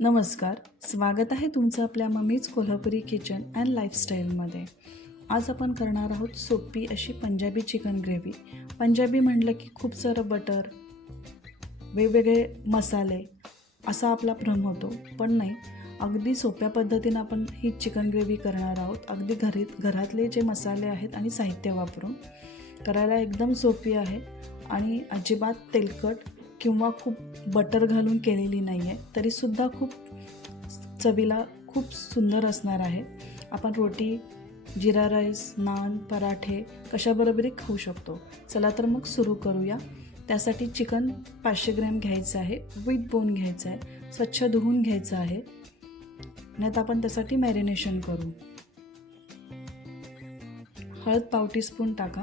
नमस्कार, स्वागत आहे तुमचं आपल्या मम्मीज कोल्हापुरी किचन अँड लाईफस्टाईलमध्ये. आज आपण करणार आहोत सोपी अशी पंजाबी चिकन ग्रेव्ही. पंजाबी म्हटलं की खूप सारं बटर, वेगवेगळे मसाले असा आपला भ्रम होतो, पण नाही, अगदी सोप्या पद्धतीनं आपण ही चिकन ग्रेव्ही करणार आहोत. अगदी घरातले जे मसाले आहेत आणि साहित्य वापरून करायला एकदम सोपी आहे आणि अजिबात तेलकट किंवा खूप बटर घालून केलेली नाही आहे, तरीसुद्धा खूप चवीला खूप सुंदर असणार आहे. आपण रोटी, जिरा राईस, नान, पराठे कशाबरोबरही खाऊ शकतो. चला तर मग सुरू करूया. त्यासाठी चिकन 500 ग्रॅम घ्यायचं आहे, विथ बोन घ्यायचं आहे, स्वच्छ धुवून घ्यायचं आहे. आणि आता आपण त्यासाठी मॅरिनेशन करू. हळद पाव टीस्पून टाका,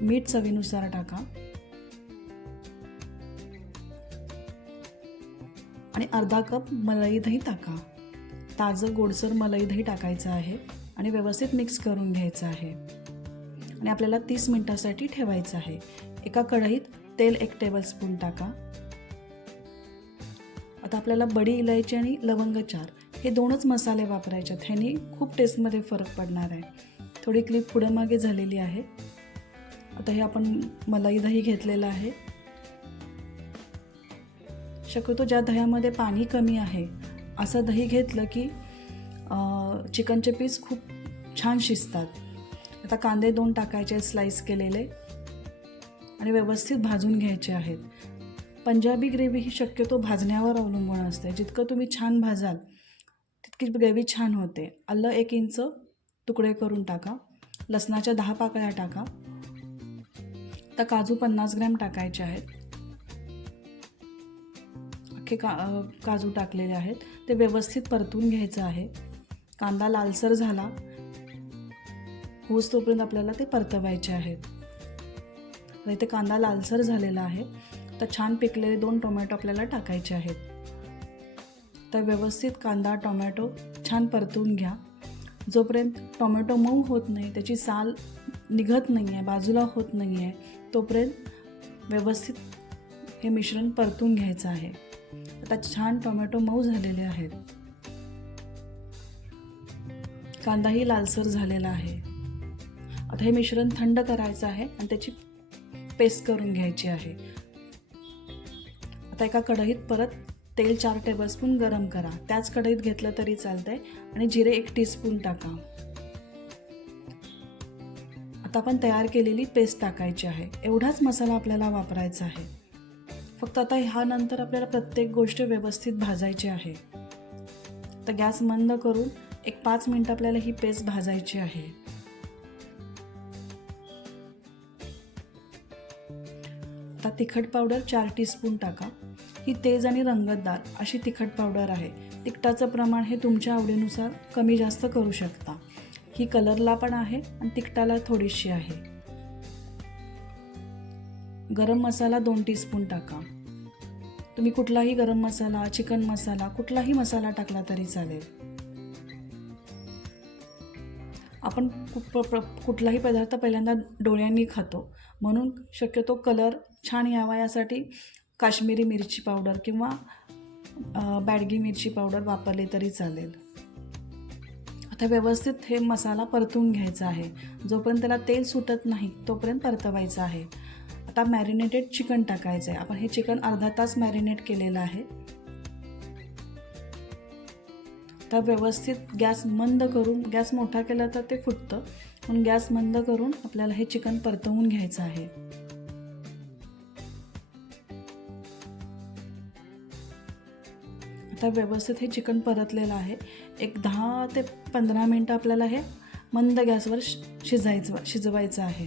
मीठ चवीनुसार टाका आणि अर्धा कप मलाई दही टाका. ताजं गोडसर मलाई दही टाकायचं आहे आणि व्यवस्थित मिक्स करून घ्यायचं आहे आणि आपल्याला 30 मिनिटासाठी ठेवायचं आहे. एका कढईत तेल 1 टेबलस्पून टाका. आता आपल्याला बडी इलायची आणि लवंग 4 हे 2च मसाले वापरायचे आहेत. ह्यानी खूप टेस्टमध्ये फरक पडणार आहे. थोडी क्लिप पुढे मागे झालेली आहे. आता हे आपण मलाई दही घेतलेलं आहे. शक्यतो ज्या दह्यामध्ये पाणी कमी आहे असं दही घेतलं की चिकनचे पीस खूप छान शिजतात. आता कांदे 2 टाकायचे स्लाइस केलेले आणि व्यवस्थित भाजून घ्यायचे आहेत. पंजाबी ग्रेव्ही ही शक्यतो भाजण्यावर अवलंबून असते. जितकं तुम्ही छान भाजाल तितकी ग्रेव्ही छान होते. आलं 1 इंच तुकडे करून टाका. लसणाच्या 10 पाकळ्या टाका. आता काजू 50 ग्रॅम टाकायचे आहेत. अख्खे काजू टाकलेले आहेत. ते व्यवस्थित परतून घ्यायचं आहे. कांदा लालसर झाला होस तोपर्यंत आपल्याला ते परतवायचे आहेत. इथे कांदा लालसर झालेला आहे. तर छान पिकलेले 2 टोमॅटो आपल्याला टाकायचे आहेत. तर व्यवस्थित कांदा टोमॅटो छान परतून घ्या. जोपर्यंत टोमॅटो मऊ होत नाही, त्याची साल निघत नाही आहे, बाजूला होत नाही आहे, तोपर्यंत व्यवस्थित हे मिश्रण परतून घ्यायचं आहे. आता छान टोमॅटो मऊ झालेले आहेत. कांदाही लालसर झालेला आहे. आता हे मिश्रण थंड करायचं आहे आणि त्याची पेस्ट करून घ्यायची आहे. आता एका कढईत परत तेल 4 टेबलस्पून गरम करा. त्याच कढईत घेतलं तरी चालतंय आणि जिरे 1 टीस्पून टाका. आता आपण तयार केलेली पेस्ट टाकायची आहे. एवढाच मसाला आपल्याला वापरायचा आहे. फक्त आता ह्यानंतर आपल्याला प्रत्येक गोष्ट व्यवस्थित भाजायची आहे. तर गॅस मंद करून 5 मिनिट आपल्याला ही पेस्ट भाजायची आहे. आता तिखट पावडर 4 टीस्पून टाका. ही तेज आणि रंगतदार अशी तिखट पावडर आहे. तिखटाचं प्रमाण हे तुमच्या आवडीनुसार कमी जास्त करू शकता. ही कलरला पण आहे आणि तिखटाला थोडीशी आहे. गरम मसाला 2 टीस्पून टाका. तुम्ही कुठलाही गरम मसाला, चिकन मसाला, कुठलाही मसाला टाकला तरी चालेल. आपण कुठलाही पदार्थ पहिल्यांदा डोळ्यांनी खातो, म्हणून शक्यतो कलर छान यावा यासाठी काश्मीरी मिरची पावडर किंवा बॅडगी मिरची पावडर वापरली तरी चालेल. आता व्यवस्थित हे मसाला परतून घ्यायचा आहे. जोपर्यंत त्याला तेल सुटत नाही तोपर्यंत परतवायचं आहे. आता मॅरिनेटेड चिकन टाकायचं आहे. आपण हे चिकन अर्धा तास मॅरिनेट केलेलं आहे. आता व्यवस्थित गॅस मंद करून, गॅस मोठा केला तर ते फुटतं, म्हणून गॅस मंद करून आपल्याला हे चिकन परतवून घ्यायचं आहे. आता व्यवस्थित हे चिकन परतलेलं आहे. 10 ते 15 मिनटं आपल्याला हे मंद गॅसवर शिजवायचं आहे.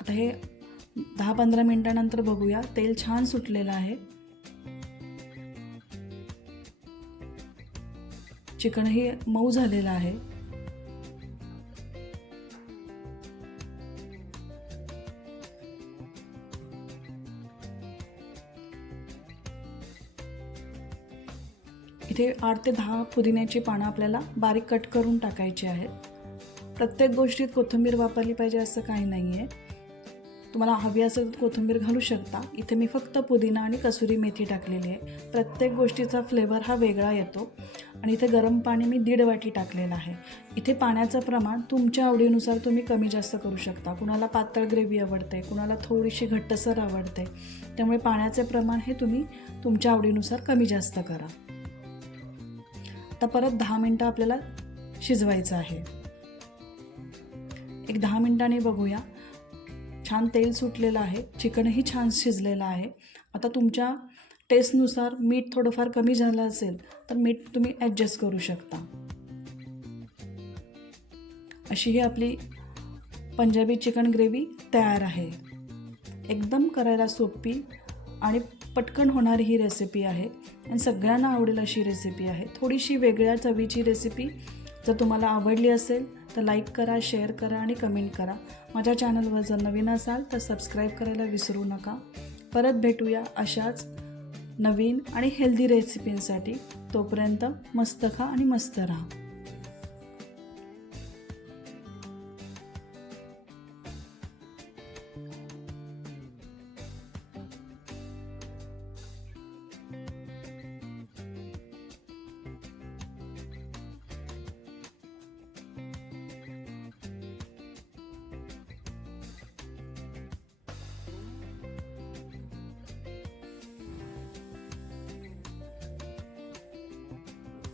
आता हे 10-15 मिनिटानंतर बघूया. तेल छान सुटलेलं आहे. चिकनही मऊ झालेलं आहे. इथे 8 ते 10 पुदिन्याची पानं आपल्याला बारीक कट करून टाकायची आहेत. प्रत्येक गोष्टीत कोथिंबीर वापरली पाहिजे असं काही नाही आहे. तुम्हाला हवी असेल तर कोथिंबीर घालू शकता. इथे मी फक्त पुदिना आणि कसुरी मेथी टाकलेली आहे. प्रत्येक गोष्टीचा फ्लेवर हा वेगळा येतो. आणि इथे गरम पाणी मी 1.5 वाटी टाकलेलं आहे. इथे पाण्याचं प्रमाण तुमच्या आवडीनुसार तुम्ही कमी जास्त करू शकता. कुणाला पातळ ग्रेव्ही आवडते, कुणाला थोडीशी घट्टसर आवडते. त्यामुळे पाण्याचे प्रमाण हे तुम्ही तुमच्या आवडीनुसार कमी जास्त करा. आता परत 10 मिनटं आपल्याला शिजवायचं आहे. एक 10 मिनिटांनी बघूया. छान तेल सुटलेलं आहे, चिकनही छान शिजलेलं आहे. आता तुमच्या टेस्टनुसार मीठ थोडंफार कमी झालं असेल तर मीठ तुम्ही ॲडजस्ट करू शकता. अशी ही आपली पंजाबी चिकन ग्रेव्ही तयार आहे. एकदम करायला सोपी आणि पटकन होणारी ही रेसिपी आहे आणि सगळ्यांना आवडेल अशी रेसिपी आहे. थोडीशी वेगळ्या चवीची रेसिपी. जर तुम्हाला आवडली असेल तर लाईक करा, शेअर करा आणि कमेंट करा. माझ्या चॅनलवर जर नवीन असाल तर सबस्क्राईब करायला विसरू नका. परत भेटूया अशाच नवीन आणि हेल्दी रेसिपींसाठी. तोपर्यंत मस्त खा आणि मस्त राहा.